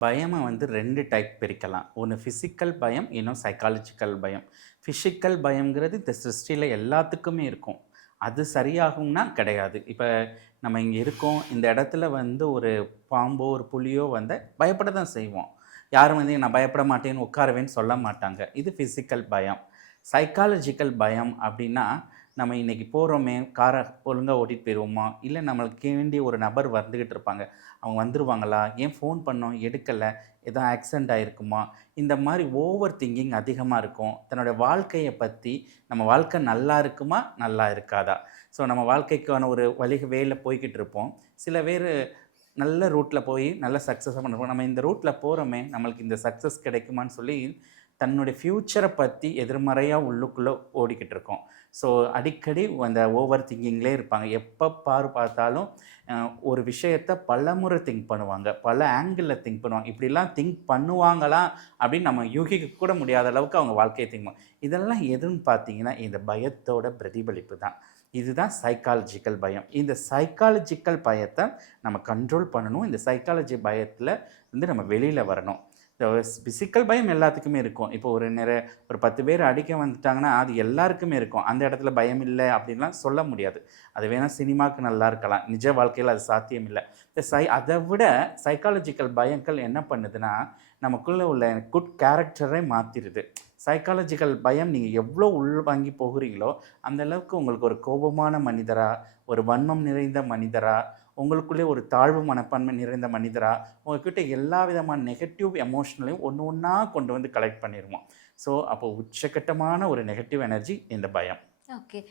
பயம வந்து 2 டைப் பிரிக்கலாம். ஒண்ணு ஃபிசிக்கல் பயம், இன்னும் சைக்காலஜிக்கல் பயம். ஃபிசிக்கல் பயம்ங்கிறது இந்த சிருஷ்டியில எல்லாத்துக்குமே இருக்கும். அது சரியாகும்னா கிடையாது. இப்ப நம்ம இங்க இருக்கோம். இந்த இடத்துல வந்து ஒரு பாம்போ, ஒரு புலியோ வந்தா பயப்பட தான் செய்வோம். யாரும் வந்து நான் பயப்பட மாட்டேன்னு உட்காருவேன்னு சொல்ல மாட்டாங்க. இது ஃபிசிக்கல் பயம். சைக்காலஜிக்கல் பயம் அப்டின்னா, நம்ம இன்னைக்கு போறோமே, கார ஒழுங்கா ஓட்டிட்டு போயிருவோமா? இல்ல நம்மளுக்கு வேண்டிய ஒரு நபர் வந்துகிட்டு இருப்பாங்க. அவங்க வந்துருவாங்களா? ஏன் ஃபோன் பண்ணோம் எடுக்கல? எதா ஆக்சிடென்ட் ஆயிருக்குமா? இந்த மாரி ஓவர் திங்கிங் அதிகமா இருக்கும். தன்னுடைய வாழ்க்கைய பத்தி, நம்ம வாழ்க்கை நல்லா இருக்குமா? நல்லா இருக்காதா? ஸோ நம்ம வாழ்க்கைக்கான ஒரு வேல போய்க்கிட்டு இருப்போம். சில பேரு நல்ல ரூட்ல போய் நல்ல சக்ஸஸா பண்ணுவோம். நம்ம இந்த ரூட்ல போறோமே, நம்மளுக்கு இந்த சக்ஸஸ் கிடைக்குமான்னு சொல்லி, தன்னுடைய ஃப்யூச்சர பத்தி எதிர்மறையா உள்ளுக்குள்ள ஓடிக்கிட்டு இருக்கோம். ஸோ அடிக்கடி அந்த ஓவர் திங்கிங்லயே இருப்பாங்க. எப்ப பார்த்தாலும் அ ஒரு விஷயத்த பலமுறை திங்க் பண்ணுவாங்க. பல ஆங்கிள்ல திங்க் பண்ணுவாங்க. இப்படிலாம் திங்க் பண்ணுவாங்களா? அப்படின்னு நம்ம யூகிக்க கூட முடியாத அளவுக்கு அவங்க வாழ்க்கைய திங்க் இதெல்லாம் எதுன்னு பார்த்தீங்கன்னா, இந்த பயத்தோட பிரதிபலிப்பு தான். இதுதான் சைக்காலஜிக்கல் பயம். இந்த சைக்காலஜிக்கல் பயத்த நம்ம கண்ட்ரோல் பண்ணணும். இந்த சைக்காலஜி பயத்துல இருந்து நம்ம வெளியில வரணும். இந்த பிசிக்கல் பயம் எல்லாத்துக்குமே இருக்கும். இப்போ ஒரு 10 பேர் அடிக்க வந்துட்டாங்கன்னா, அது எல்லாருக்குமே இருக்கும். அந்த இடத்துல பயம் இல்ல அப்படின்லாம் சொல்ல முடியாது. அது வேணா சினிமாக்கு நல்லா இருக்கலாம். நிஜ வாழ்க்கையில அது சாத்தியம் இல்ல. அத விட சைக்காலஜிக்கல் பயங்கள் என்ன பண்ணுதுன்னா, நமக்குள்ள உள்ள குட் கேரக்டரை மாத்திருது. சைக்காலஜிக்கல் பயம் நீங்க எவ்வளோ உள்வாங்கி போகுறீங்களோ, அந்த அளவுக்கு உங்களுக்கு ஒரு கோபமான மனிதரா, ஒரு வன்மம் நிறைந்த மனிதரா, உங்களுக்குள்ளே ஒரு தாழ்வு மனப்பான்மை நிறைந்த மனிதரா, உங்ககிட்ட எல்லா விதமான நெகட்டிவ் எமோஷனலையும் ஒண்ணு ஒண்ணா கொண்டு வந்து கலெக்ட் பண்ணிருவோம். ஸோ, அப்போ உச்சகட்டமான ஒரு நெகட்டிவ் எனர்ஜி இந்த பயம். ஓகே.